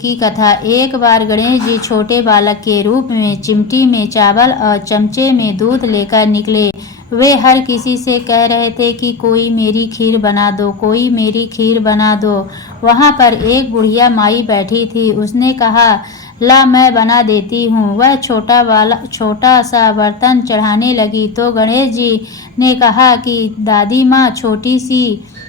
की कथा। एक बार गणेश जी छोटे बालक के रूप में चिमटी में चावल और चमचे में दूध लेकर निकले। वे हर किसी से कह रहे थे कि कोई मेरी खीर बना दो, कोई मेरी खीर बना दो। वहाँ पर एक बुढ़िया माई बैठी थी। उसने कहा, ला मैं बना देती हूँ। वह छोटा सा बर्तन चढ़ाने लगी तो गणेश जी ने कहा कि दादी माँ, छोटी सी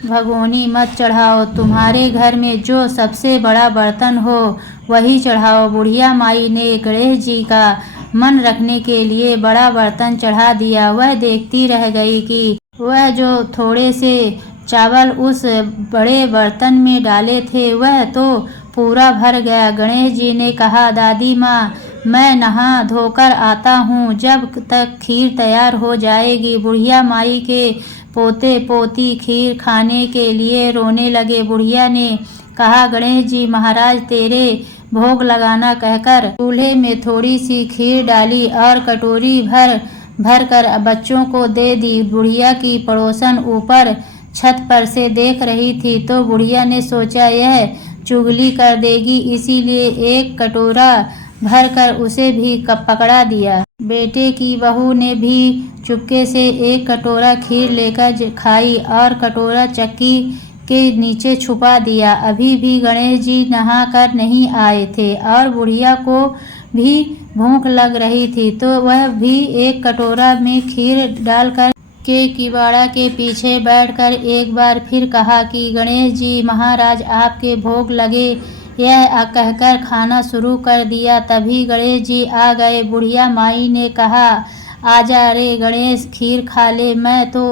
भगोनी मत चढ़ाओ, तुम्हारे घर में जो सबसे बड़ा बर्तन हो वही चढ़ाओ। बुढ़िया माई ने गणेश जी का मन रखने के लिए बड़ा बर्तन चढ़ा दिया। वह देखती रह गई कि वह जो थोड़े से चावल उस बड़े बर्तन में डाले थे वह तो पूरा भर गया। गणेश जी ने कहा, दादी माँ, मैं नहा धोकर आता हूँ, जब तक खीर तैयार हो जाएगी। बुढ़िया माई के पोते पोती खीर खाने के लिए रोने लगे। बुढ़िया ने कहा, गणेश जी महाराज तेरे भोग लगाना कहकर चूल्हे में थोड़ी सी खीर डाली और कटोरी भर कर बच्चों को दे दी। बुढ़िया की पड़ोसन ऊपर छत पर से देख रही थी तो बुढ़िया ने सोचा यह चुगली कर देगी, इसीलिए एक कटोरा भर कर उसे भी पकड़ा दिया। बेटे की बहू ने भी चुपके से एक कटोरा खीर लेकर खाई और कटोरा चक्की के नीचे छुपा दिया। अभी भी गणेश जी नहा कर नहीं आए थे और बुढ़िया को भी भूख लग रही थी तो वह भी एक कटोरा में खीर डालकर के किवाड़ा के पीछे बैठकर एक बार फिर कहा कि गणेश जी महाराज आपके भोग लगे, यह कहकर खाना शुरू कर दिया। तभी गणेश जी आ गए। बुढ़िया माई ने कहा, आजा रे गणेश, खीर खा ले, मैं तो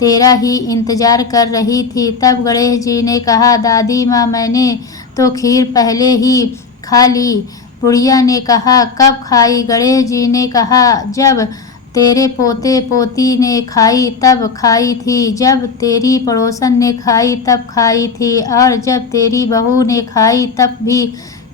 तेरा ही इंतजार कर रही थी। तब गणेश जी ने कहा, दादी माँ, मैंने तो खीर पहले ही खा ली। बुढ़िया ने कहा, कब खाई? गणेश जी ने कहा, जब तेरे पोते पोती ने खाई तब खाई थी, जब तेरी पड़ोसन ने खाई तब खाई थी, और जब तेरी बहू ने खाई तब भी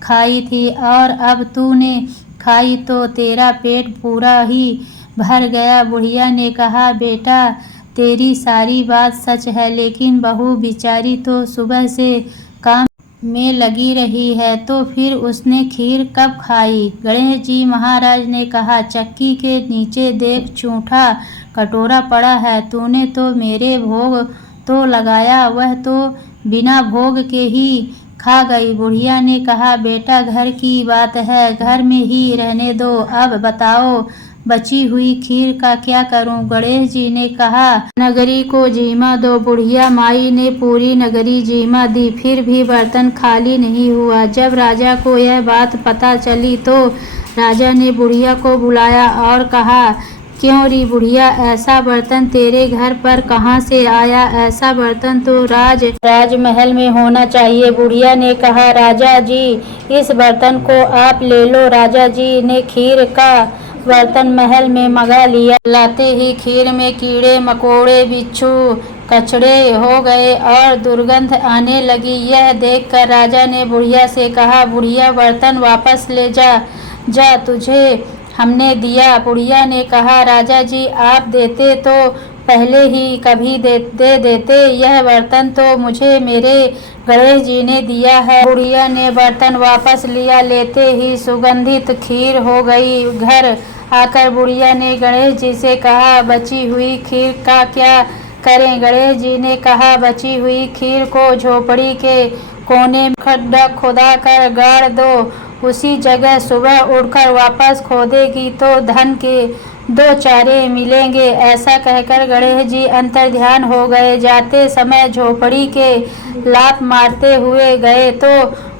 खाई थी, और अब तूने खाई तो तेरा पेट पूरा ही भर गया। बुढ़िया ने कहा, बेटा तेरी सारी बात सच है, लेकिन बहू बेचारी तो सुबह से काम में लगी रही है, तो फिर उसने खीर कब खाई? गणेश जी महाराज ने कहा, चक्की के नीचे देख, जूठा कटोरा पड़ा है, तूने तो मेरे भोग तो लगाया, वह तो बिना भोग के ही खा गई। बुढ़िया ने कहा, बेटा घर की बात है, घर में ही रहने दो, अब बताओ बची हुई खीर का क्या करूं? गणेश जी ने कहा, नगरी को जीमा दो। बुढ़िया माई ने पूरी नगरी जीमा दी, फिर भी बर्तन खाली नहीं हुआ। जब राजा को यह बात पता चली तो राजा ने बुढ़िया को बुलाया और कहा, क्यों री बुढ़िया, ऐसा बर्तन तेरे घर पर कहाँ से आया? ऐसा बर्तन तो राजमहल में होना चाहिए। बुढ़िया ने कहा, राजा जी इस बर्तन को आप ले लो। राजा जी ने खीर का बर्तन महल में मंगा लिया। लाते ही खीर में कीड़े मकोड़े बिच्छू कचड़े हो गए और दुर्गंध आने लगी। यह देखकर राजा ने बुढ़िया से कहा, बुढ़िया बर्तन वापस ले जा, तुझे हमने दिया। बुढ़िया ने कहा, राजा जी आप देते तो पहले ही कभी दे देते, यह बर्तन तो मुझे मेरे गणेश जी ने दिया है। बुढ़िया ने बर्तन वापस लिया, लेते ही सुगंधित खीर हो गई। घर आकर बुढ़िया ने गणेश जी से कहा, बची हुई खीर का क्या करें? गणेश जी ने कहा, बची हुई खीर को झोपड़ी के कोने में खड्डा खोदा कर गाड़ दो, उसी जगह सुबह उठकर वापस खोदेगी तो धन के 2 चारे मिलेंगे। ऐसा कहकर गणेश जी अंतर्ध्यान हो गए। जाते समय झोपड़ी के लात मारते हुए गए तो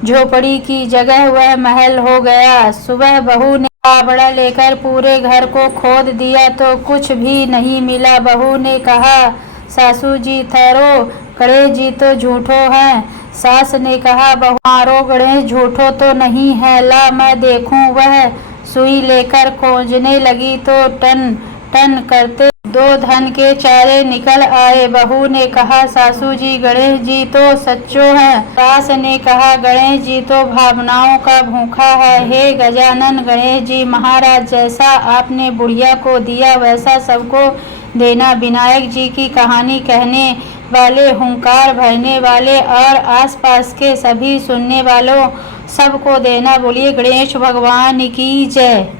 झोपड़ी की जगह वह महल हो गया। सुबह बहू ने फावड़ा लेकर पूरे घर को खोद दिया तो कुछ भी नहीं मिला। बहू ने कहा, सासू जी ठहरो, गणेश जी तो झूठो हैं। सास ने कहा, बहू मारो, गणेश झूठो तो नहीं है, ला मैं देखूं। वह सुई लेकर खोजने लगी तो टन टन करते 2 धन के चारे निकल आए। बहू ने कहा, सासू जी गणेश जी तो सच्चो हैं। सास ने कहा, गणेश जी तो भावनाओं का भूखा है। हे गजानन गणेश जी महाराज, जैसा आपने बुढ़िया को दिया वैसा सबको देना। विनायक जी की कहानी कहने वाले, हुंकार भरने वाले और आसपास के सभी सुनने वालों सबको देना। बोलिए गणेश भगवान की जय।